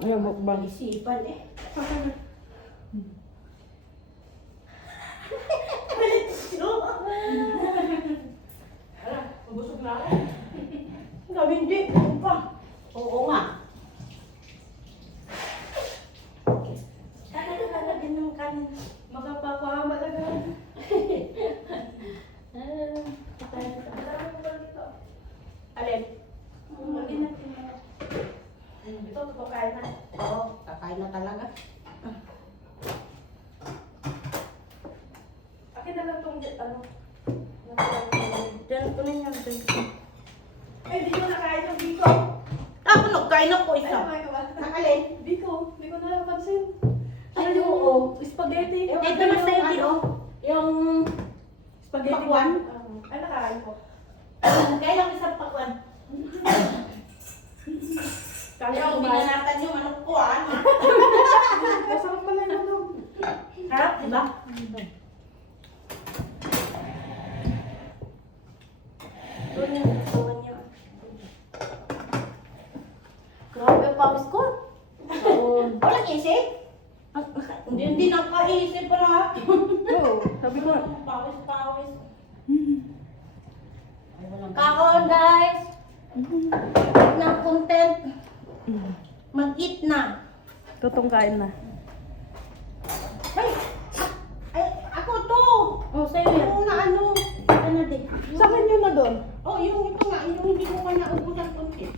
Ayaw mukbang. Isipan eh. Hala, mabusog na ako. Sabi hindi. Ano pa? Oo nga. Kaya din ng kanin. Makapapahama na gano'n. Alin? Lagi natin na. Ito, kakain na. Oo, kakain na talaga. Akin na lang itong ano. Diyan ko na niya. Eh, di ko nakain yung biko. Ako nagkain ako Ay, isa. kumain ka ba? Nakalin? Biko. Di ko na napansin. Ay, Ano yung oo. spaghetti? Ito na sa'yo, Tio. Yung Spaghetti. pakwan. Ay, nakain ko. Kailang isang pakwan. Kaya Ayaw, ko ba? binanatan yung ano ko, ano. Masarap pala yung ano. Harap, di ba? Ito yung gusto niya. Grabe, pawis ko. Walang isip? Hindi nakaisip pala. Oo, sabi ko. Pawis. Kakon, guys. Ng content. Mag-eat na. Tutong kain na. Hey! Ay, ako to! Oh, sa'yo yan. Yung na ano. Ano din? Sa akin yun na doon. Oh, yung ito nga. Yung hindi ko nga naubusan konti.